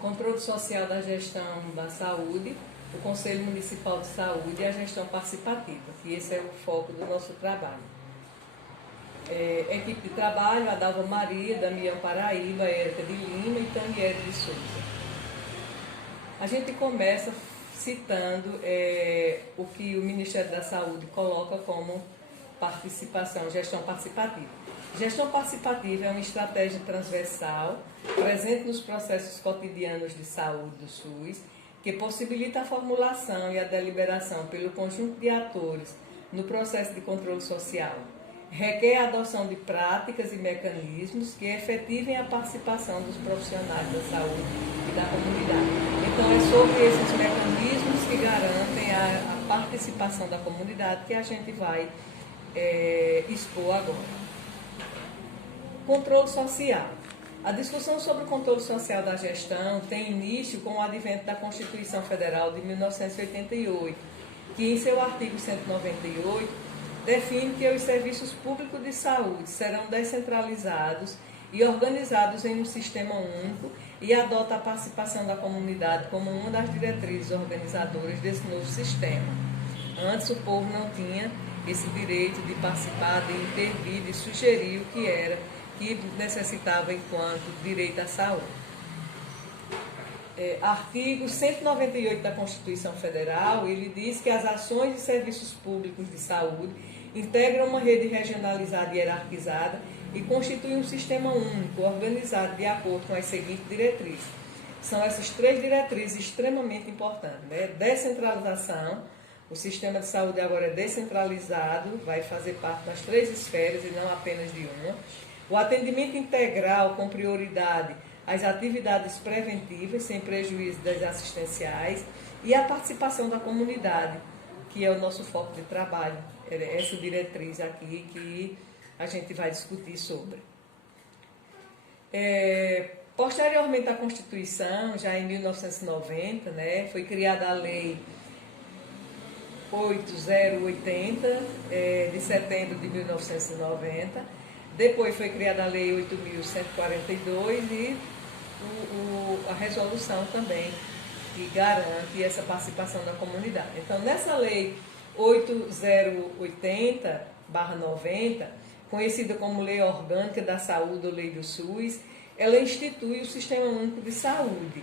Controle social da gestão da saúde, o Conselho Municipal de Saúde e a gestão participativa, que esse é o foco do nosso trabalho. Equipe de trabalho, Adalva Maria, Damião Paraíba, Érica de Lima e Taniele de Souza. A gente começa citando o que o Ministério da Saúde coloca como participação, gestão participativa. Gestão participativa é uma estratégia transversal, presente nos processos cotidianos de saúde do SUS, que possibilita a formulação e a deliberação pelo conjunto de atores no processo de controle social. Requer a adoção de práticas e mecanismos que efetivem a participação dos profissionais da saúde e da comunidade. Então, é sobre esses mecanismos que garantem a participação da comunidade que a gente vai expor agora. Controle social. A discussão sobre o controle social da gestão tem início com o advento da Constituição Federal de 1988, que em seu artigo 198 define que os serviços públicos de saúde serão descentralizados e organizados em um sistema único e adota a participação da comunidade como uma das diretrizes organizadoras desse novo sistema. Antes o povo não tinha esse direito de participar, de intervir, de sugerir o que era, que necessitava enquanto direito à saúde. Artigo 198 da Constituição Federal, ele diz que as ações e serviços públicos de saúde integram uma rede regionalizada e hierarquizada e constituem um sistema único, organizado de acordo com as seguintes diretrizes. São essas três diretrizes extremamente importantes, né? Descentralização, o sistema de saúde agora é descentralizado, vai fazer parte das três esferas e não apenas de uma. O atendimento integral com prioridade às atividades preventivas, sem prejuízo das assistenciais, e a participação da comunidade, que é o nosso foco de trabalho, essa diretriz aqui que a gente vai discutir sobre. Posteriormente à Constituição, já em 1990, né, foi criada a Lei 8080, de setembro de 1990, depois foi criada a Lei 8.142 e a resolução também, que garante essa participação da comunidade. Então, nessa Lei 8080/90, conhecida como Lei Orgânica da Saúde ou Lei do SUS, ela institui o Sistema Único de Saúde.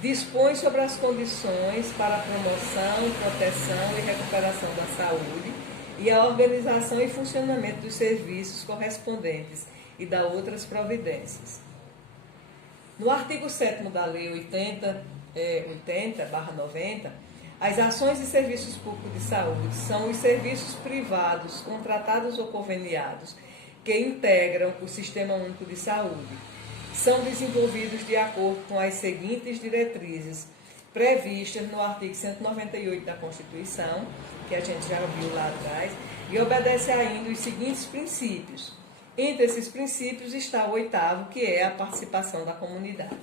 Dispõe sobre as condições para a promoção, proteção e recuperação da saúde e a organização e funcionamento dos serviços correspondentes e da outras providências. No artigo 7º da Lei 80/90, as ações e serviços públicos de saúde são os serviços privados, contratados ou conveniados, que integram o Sistema Único de Saúde. São desenvolvidos de acordo com as seguintes diretrizes previstas no artigo 198 da Constituição, que a gente já viu lá atrás, e obedece ainda os seguintes princípios. Entre esses princípios está o 8º, que é a participação da comunidade.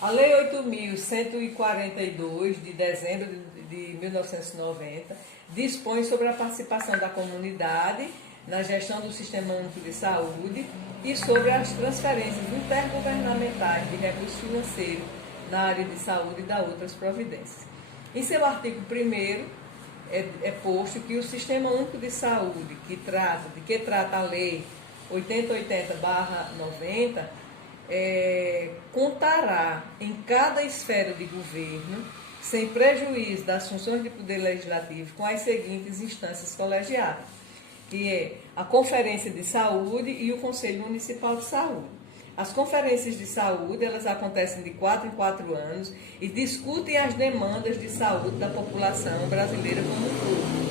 A Lei 8.142, de dezembro de 1990, dispõe sobre a participação da comunidade na gestão do Sistema Único de Saúde e sobre as transferências intergovernamentais de recursos financeiros na área de saúde e da outras providências. Em seu artigo 1º, é posto que o Sistema Único de Saúde, de que trata a Lei 8080/90, contará em cada esfera de governo, sem prejuízo das funções de poder legislativo, com as seguintes instâncias colegiadas, que é a Conferência de Saúde e o Conselho Municipal de Saúde. As conferências de saúde, elas acontecem de 4 em 4 anos e discutem as demandas de saúde da população brasileira como um todo,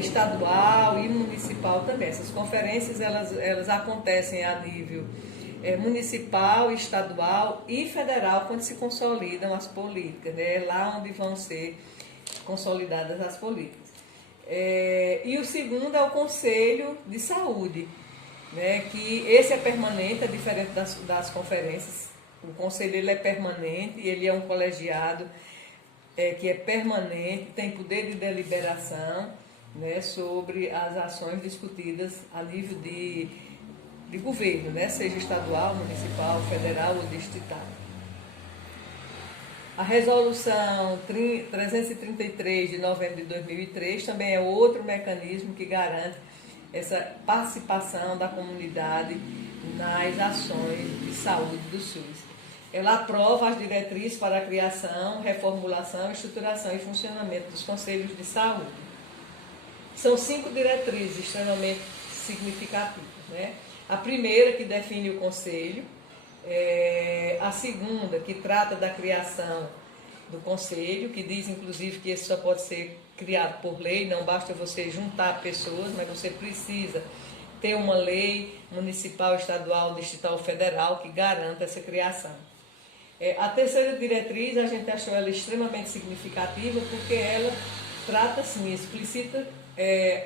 estadual e municipal também. Essas conferências, elas acontecem a nível municipal, estadual e federal, quando se consolidam as políticas, né? Lá onde vão ser consolidadas as políticas. E o segundo é o Conselho de Saúde, né? Que esse é permanente, é diferente das conferências. O conselho ele é permanente, ele é um colegiado que é permanente, tem poder de deliberação, né, sobre as ações discutidas a nível de de governo, né? Seja estadual, municipal, federal ou distrital. A resolução 333 de novembro de 2003 também é outro mecanismo que garante essa participação da comunidade nas ações de saúde do SUS. Ela aprova as diretrizes para a criação, reformulação, estruturação e funcionamento dos conselhos de saúde. São 5 diretrizes extremamente significativas, né? A primeira, que define o conselho, a segunda, que trata da criação do conselho, que diz inclusive que esse só pode ser criado por lei, não basta você juntar pessoas, mas você precisa ter uma lei municipal, estadual, distrital, federal que garanta essa criação. A terceira diretriz, a gente achou ela extremamente significativa porque ela trata, assim, explicita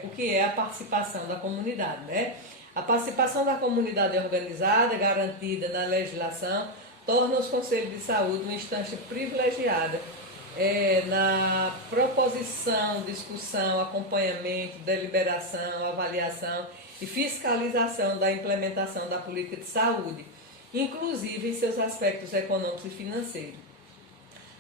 o que é a participação da comunidade, né? A participação da comunidade organizada, garantida na legislação, torna os conselhos de saúde uma instância privilegiada na proposição, discussão, acompanhamento, deliberação, avaliação e fiscalização da implementação da política de saúde, inclusive em seus aspectos econômicos e financeiros.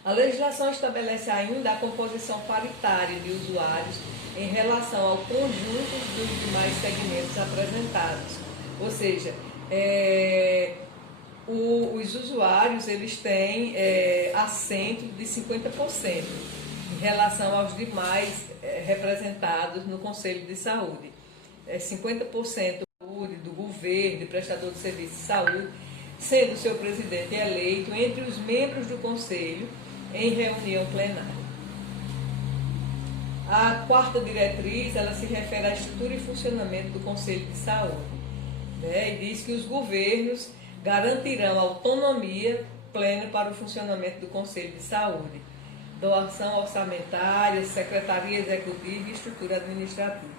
A legislação estabelece ainda a composição paritária de usuários em relação ao conjunto dos demais segmentos apresentados. Ou seja, os usuários eles têm assento de 50% em relação aos demais representados no Conselho de Saúde. 50% do governo, de prestador de serviço de saúde, sendo seu presidente eleito entre os membros do Conselho em reunião plenária. A quarta diretriz, ela se refere à estrutura e funcionamento do Conselho de Saúde, né? E diz que os governos garantirão autonomia plena para o funcionamento do Conselho de Saúde, doação orçamentária, secretaria executiva e estrutura administrativa.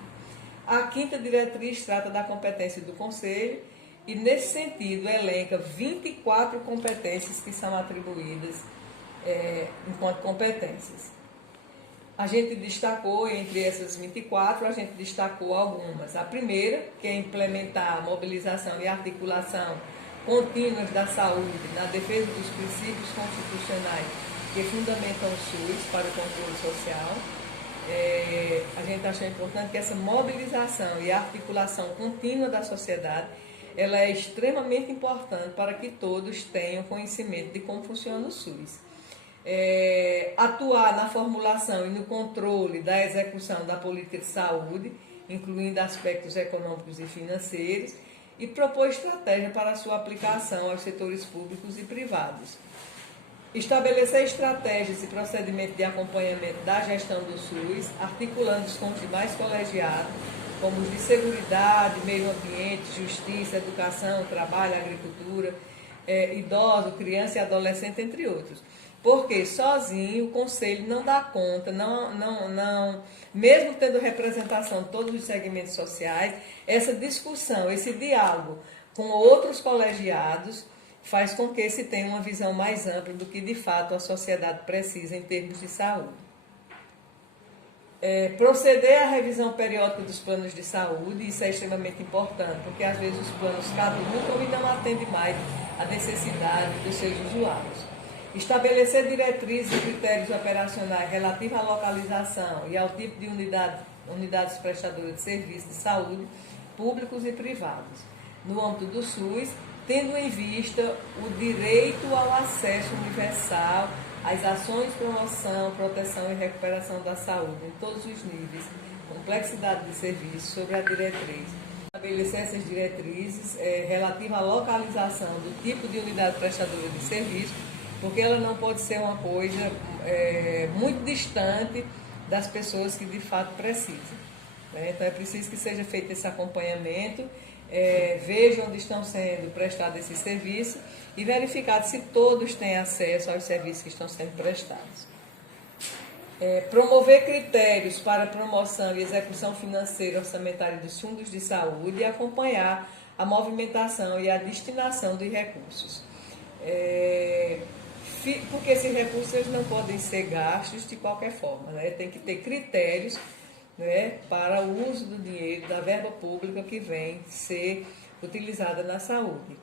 A quinta diretriz trata da competência do Conselho e, nesse sentido, elenca 24 competências que são atribuídas enquanto competências. A gente destacou, entre essas 24, a gente destacou algumas. A primeira, que é implementar a mobilização e articulação contínuas da saúde na defesa dos princípios constitucionais que fundamentam o SUS para o controle social. A gente achou importante que essa mobilização e articulação contínua da sociedade, ela é extremamente importante para que todos tenham conhecimento de como funciona o SUS. Atuar na formulação e no controle da execução da política de saúde, incluindo aspectos econômicos e financeiros, e propor estratégia para a sua aplicação aos setores públicos e privados. Estabelecer estratégias e procedimentos de acompanhamento da gestão do SUS, articulando-os com os demais colegiados, como os de seguridade, meio ambiente, justiça, educação, trabalho, agricultura, idoso, criança e adolescente, entre outros. Porque sozinho o Conselho não dá conta, mesmo tendo representação de todos os segmentos sociais, essa discussão, esse diálogo com outros colegiados faz com que se tenha uma visão mais ampla do que de fato a sociedade precisa em termos de saúde. Proceder à revisão periódica dos planos de saúde, isso é extremamente importante, porque às vezes os planos caducam e não atendem mais à necessidade dos seus usuários. Estabelecer diretrizes e critérios operacionais relativos à localização e ao tipo de unidades prestadoras de serviços de saúde, públicos e privados, no âmbito do SUS, tendo em vista o direito ao acesso universal às ações de promoção, proteção e recuperação da saúde em todos os níveis, complexidade de serviço sobre a diretriz. Estabelecer essas diretrizes relativas à localização do tipo de unidade prestadora de serviço, porque ela não pode ser uma coisa muito distante das pessoas que de fato precisam, né? Então é preciso que seja feito esse acompanhamento, veja onde estão sendo prestados esses serviços e verificado se todos têm acesso aos serviços que estão sendo prestados. Promover critérios para promoção e execução financeira e orçamentária dos fundos de saúde e acompanhar a movimentação e a destinação dos recursos. Porque esses recursos eles não podem ser gastos de qualquer forma, né? Tem que ter critérios, né, para o uso do dinheiro, da verba pública que vem ser utilizada na saúde.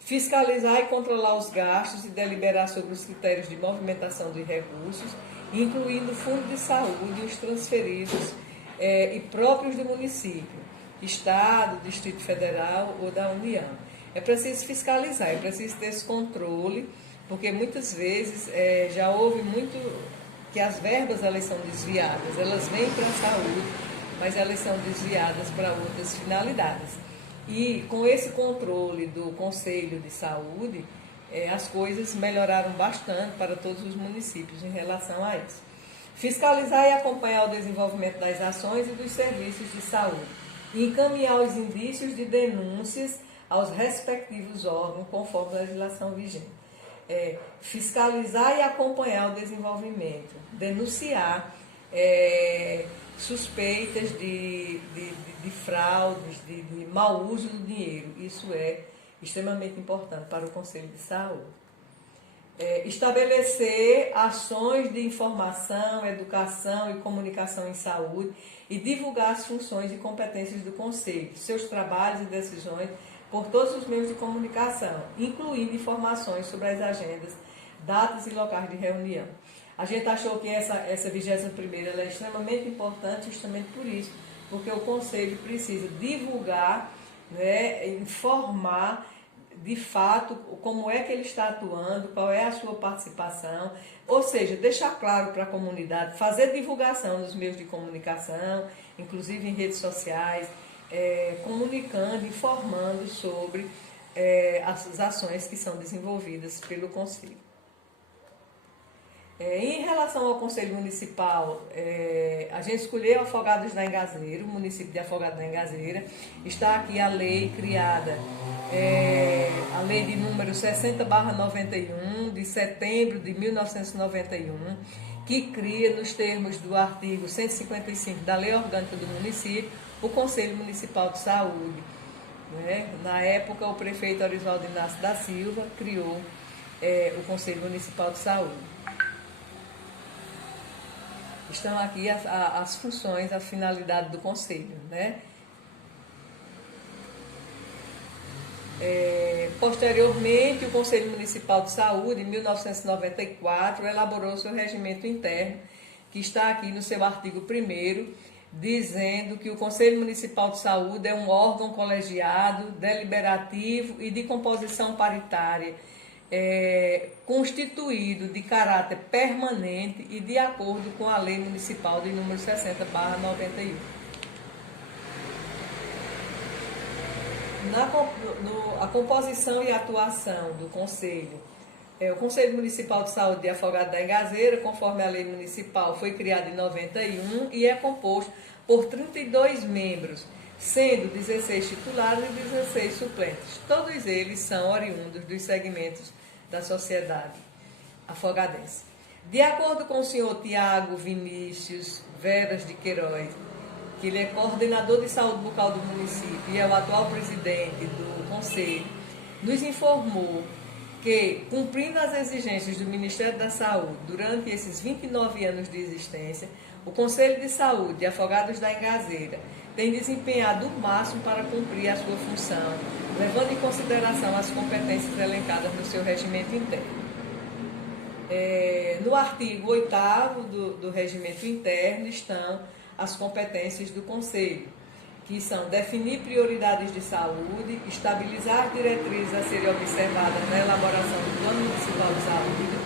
Fiscalizar e controlar os gastos e deliberar sobre os critérios de movimentação de recursos, incluindo o fundo de saúde e os transferidos e próprios do município, Estado, Distrito Federal ou da União. É preciso fiscalizar, é preciso ter esse controle, porque muitas vezes já houve muito que as verbas elas são desviadas, elas vêm para a saúde, mas elas são desviadas para outras finalidades. E com esse controle do Conselho de Saúde, as coisas melhoraram bastante para todos os municípios em relação a isso. Fiscalizar e acompanhar o desenvolvimento das ações e dos serviços de saúde. E encaminhar os indícios de denúncias aos respectivos órgãos, conforme a legislação vigente. Fiscalizar e acompanhar o desenvolvimento. Denunciar suspeitas de fraudes, de mau uso do dinheiro. Isso é extremamente importante para o Conselho de Saúde. Estabelecer ações de informação, educação e comunicação em saúde e divulgar as funções e competências do Conselho, seus trabalhos e decisões por todos os meios de comunicação, incluindo informações sobre as agendas, datas e locais de reunião. A gente achou que essa 21ª ela é extremamente importante justamente por isso, porque o Conselho precisa divulgar, informar de fato como é que ele está atuando, qual é a sua participação, ou seja, deixar claro para a comunidade, fazer divulgação nos meios de comunicação, inclusive em redes sociais, comunicando, informando sobre as ações que são desenvolvidas pelo Conselho. Em relação ao Conselho Municipal, a gente escolheu Afogados da Engazeira, o município de Afogados da Engazeira. Está aqui a lei criada, a lei de número 60/91, de setembro de 1991, que cria, nos termos do artigo 155 da Lei Orgânica do Município, o Conselho Municipal de Saúde. Na época, o prefeito Orisvaldo Inácio da Silva criou o Conselho Municipal de Saúde. Estão aqui as funções, a finalidade do Conselho. Posteriormente, o Conselho Municipal de Saúde, em 1994, elaborou seu regimento interno, que está aqui no seu artigo 1º, dizendo que o Conselho Municipal de Saúde é um órgão colegiado, deliberativo e de composição paritária, constituído de caráter permanente e de acordo com a Lei Municipal de número 60/91. A composição e atuação do Conselho. O Conselho Municipal de Saúde de Afogados da Engazeira, conforme a Lei Municipal, foi criado em 91 e é composto por 32 membros, sendo 16 titulares e 16 suplentes. Todos eles são oriundos dos segmentos da sociedade afogadense. De acordo com o senhor Tiago Vinícius Veras de Queiroz, que ele é coordenador de saúde bucal do município e é o atual presidente do Conselho, nos informou que, cumprindo as exigências do Ministério da Saúde durante esses 29 anos de existência, o Conselho de Saúde de Afogados da Engazeira tem desempenhado o máximo para cumprir a sua função, levando em consideração as competências elencadas no seu regimento interno. No artigo 8º do regimento interno estão as competências do Conselho, que são definir prioridades de saúde, estabilizar diretrizes a serem observadas na elaboração do Plano Municipal de Saúde,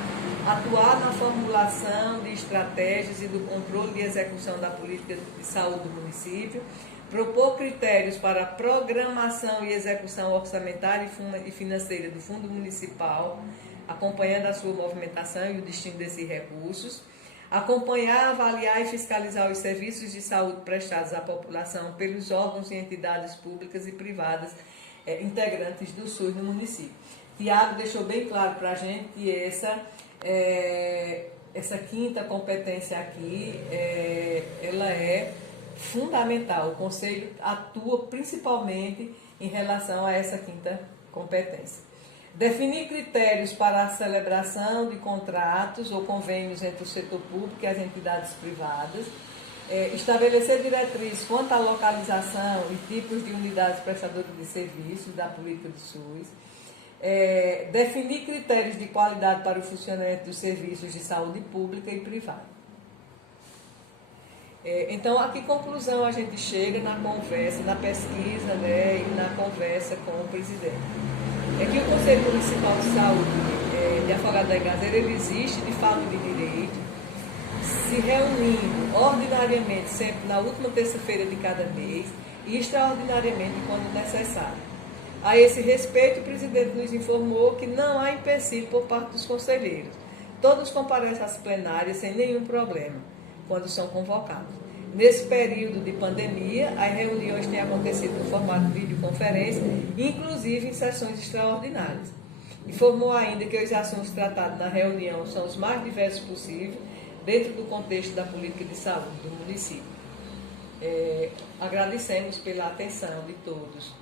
atuar na formulação de estratégias e do controle de execução da política de saúde do município, propor critérios para a programação e execução orçamentária e financeira do Fundo Municipal, acompanhando a sua movimentação e o destino desses recursos, acompanhar, avaliar e fiscalizar os serviços de saúde prestados à população pelos órgãos e entidades públicas e privadas integrantes do SUS no município. Tiago deixou bem claro para a gente que essa quinta competência aqui, ela é fundamental. O Conselho atua principalmente em relação a essa quinta competência. Definir critérios para a celebração de contratos ou convênios entre o setor público e as entidades privadas. estabelecer diretrizes quanto à localização e tipos de unidades prestadoras de serviços da política do SUS, definir critérios de qualidade para o funcionamento dos serviços de saúde pública e privada. Então, a que conclusão a gente chega na conversa, na pesquisa, né, e na conversa com o presidente? É que o Conselho Municipal de Saúde de Afogados da Engazeira, ele existe de fato de direito, se reunindo ordinariamente sempre na última terça-feira de cada mês e extraordinariamente quando necessário. A esse respeito, o presidente nos informou que não há empecilho por parte dos conselheiros. Todos comparecem às plenárias sem nenhum problema, quando são convocados. Nesse período de pandemia, as reuniões têm acontecido no formato de videoconferência, inclusive em sessões extraordinárias. Informou ainda que os assuntos tratados na reunião são os mais diversos possíveis, dentro do contexto da política de saúde do município. Agradecemos pela atenção de todos.